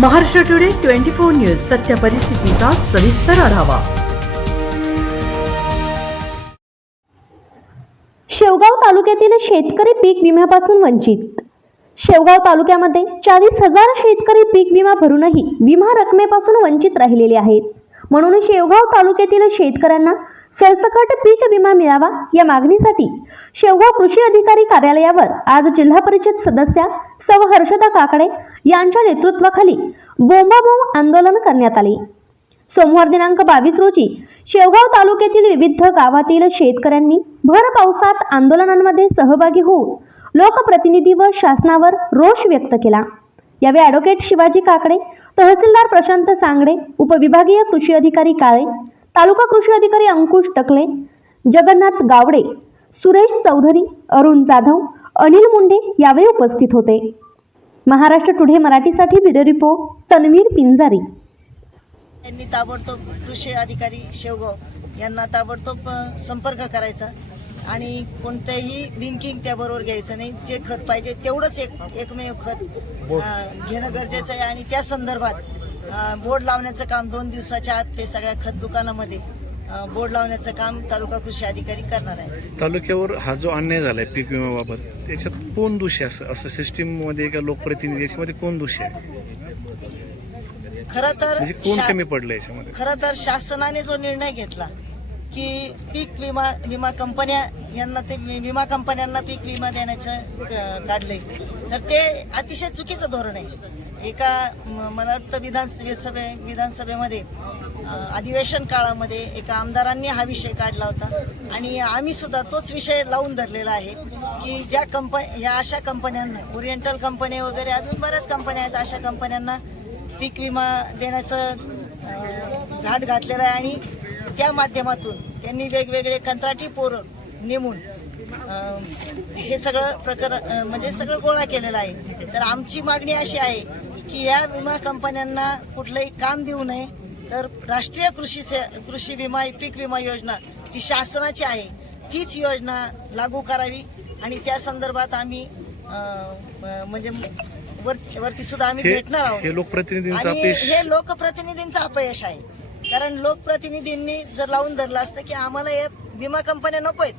Maharashtra today 24 news सत्य परिस्थितीचा सविस्तर आढावा। शेवगाव तालुक्यातील शेतकरी पीक विम्यापासून वंचित। शेवगाव तालुक्यामध्ये 40,000 शेतकरी पीक विमा भरूनही विमा रकमेपासून वंचित राहिलेले आहेत। म्हणून शेवगाव तालुक्यातील शेतकऱ्यांना सरसकट पीक विमा मिळावा या मागणीसाठी शेवगाव कृषी अधिकारी कार्यालयावर आज जिल्हा परिषद सदस्या सौ हर्षदा काकडे यांच्या नेतृत्वाखाली बोंबाबोंब आंदोलन करण्यात आले। सोमवार दिनांक 22 रोजी शेवगाव तालुक्यातील विविध गावातील शेतकऱ्यांनी भर पावसात आंदोलनांमध्ये सहभागी होऊन लोकप्रतिनिधी व शासनावर रोष व्यक्त केला। यावेळी ॲडव्होकेट शिवाजी काकडे, तहसीलदार प्रशांत सांगडे, उपविभागीय कृषी अधिकारी काळे, तालुका कृषी अधिकारी अंकुश टकले, जगन्नाथ गावडे, सुरेश चौधरी, अरुण जाधव, अनिल मुंडे यावेळी उपस्थित होते। महाराष्ट्र टुडे मराठीसाठी ब्युरो रिपोर्ट तन्वीर पिंजारी। यांनी ताबडतोब कृषी अधिकारी शेवगाव यांना ताबडतोब संपर्क करायचा आणि कोणतेही लिंकिंग त्याबरोबर घ्यायचं नाही। जे खत पाहिजे तेवढंच एकमेव खत घेणं गरजेचं आहे आणि त्या संदर्भात बोर्ड लावण्याचं काम 2 दिवसाच्या आत ते सगळ्या खत दुकानामध्ये बोर्ड लावण्याचं काम तालुका कृषी अधिकारी करणार आहे। तालुक्यावर हा जो अन्याय झालाय पीक विम्याबाबत, त्याच्यात कोण दोषी असं सिस्टीम मध्ये का लोकप्रतिनिधी याच्यामध्ये कोण दोषी आहे? खरं तर म्हणजे कोण कमी पडलं याच्यामध्ये? खरं तर शासनाने जो निर्णय घेतला की पीक विमा कंपन्या यांना ते विमा कंपन्यांना पीक विमा देण्याचं काढले, तर ते अतिशय चुकीचं धोरण आहे। एका मला वाटतं विधानसभेमध्ये अधिवेशन काळामध्ये एका आमदारांनी हा विषय काढला होता आणि आम्ही सुद्धा तोच विषय लावून धरलेला आहे की ज्या ह्या अशा कंपन्यांना, ओरिएंटल कंपनी वगैरे अजून बऱ्याच कंपन्या आहेत, अशा कंपन्यांना पीक विमा देण्याचं घाट घातलेला आहे आणि त्या माध्यमातून त्यांनी वेगवेगळे कंत्राटी पोरं नेमून हे सगळं प्रकरण म्हणजे सगळं गोळा केलेलं आहे। तर आमची मागणी अशी आहे की या विमा कंपन्यांना कुठलंही काम देऊ नये, तर राष्ट्रीय कृषी विमा पीक विमा योजना जी शासनाची आहे तीच योजना लागू करावी आणि त्या संदर्भात आम्ही म्हणजे वरती सुद्धा आम्ही भेटणार आहोत। हे लोकप्रतिनिधींचं अपयश आहे, कारण लोकप्रतिनिधींनी जर लावून धरलं असतं की आम्हाला या विमा कंपन्या नको आहेत,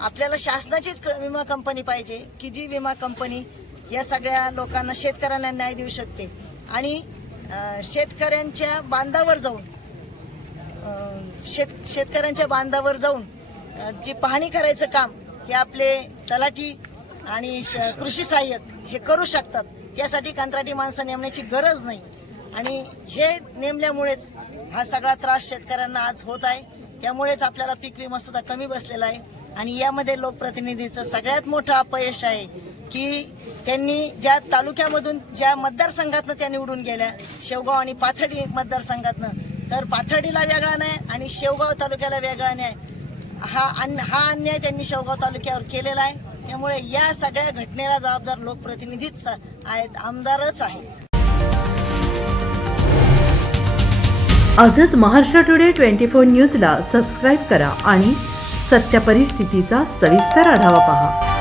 आपल्याला शासनाचीच विमा कंपनी पाहिजे की जी विमा कंपनी या सगळ्या लोकांना, शेतकऱ्यांना न्याय देऊ शकते आणि शेतकऱ्यांच्या बांधावर जाऊन जी पाहणी करायचं काम हे आपले तलाठी आणि कृषी सहाय्यक हे करू शकतात। त्यासाठी कंत्राटी माणसं नेमण्याची गरज नाही आणि हे नेमल्यामुळेच हा सगळा त्रास शेतकऱ्यांना आज होत आहे। त्यामुळेच आपल्याला पीक विमा सुद्धा कमी बसलेला आहे आणि यामध्ये लोकप्रतिनिधीचं सगळ्यात मोठं अपयश आहे की त्यांनी ज्या तालुक्यामधून, ज्या मतदारसंघातनं त्या निवडून गेल्या, शेवगाव आणि पाथर्डी मतदारसंघातनं, तर पाथर्डीला वेगळा न्याय आणि शेवगाव तालुक्याला वेगळा न्याय, हा अन्याय त्यांनी शेवगाव तालुक्यावर केलेला आहे। त्यामुळे या सगळ्या घटनेला जबाबदार लोकप्रतिनिधीच आहेत, आमदारच आहेत। आजच महाराष्ट्र टुडे 24 न्यूजला सबस्क्राईब करा आणि सत्य परिस्थितीचा सविस्तर आढावा पहा।